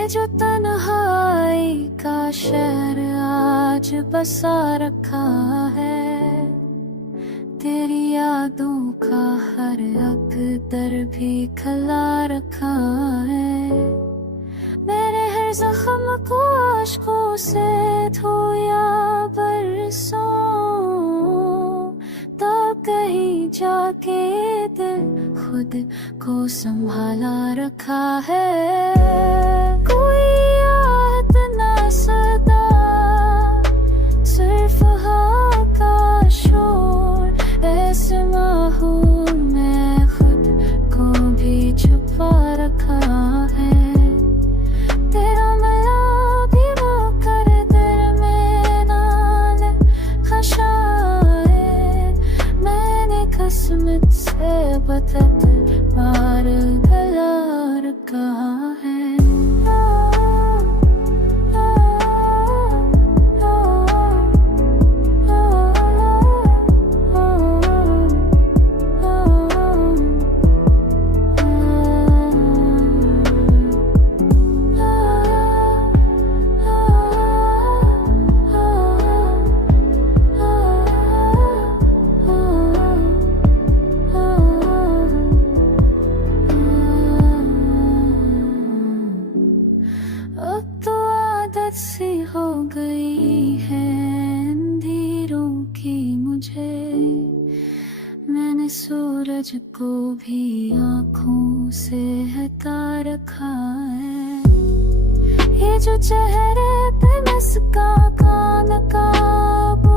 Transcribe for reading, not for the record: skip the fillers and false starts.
ये जो तन्हाई का शहर आज बसा रखा है, तेरी यादों का हर अख्तर भी खला रखा है। मेरे हर जख्म को आशकों से धोया बरसों, तब कहीं जाके दिल खुद को संभाला रखा है। कोई आहट ना सदा, सिर्फ हवा का शोर। ऐसे माहौल में खुद को भी छुपा रखा है। तेरा मिला भी वो कर दिल में नाल खशाए। मैंने किस्मत से बदत मार गला रखा है। अब तो आदत सी हो गई है अंधेरों की मुझे। मैंने सूरज को भी आँखों से हटा रखा है। ये जो चेहरे पे मस्का का नकाब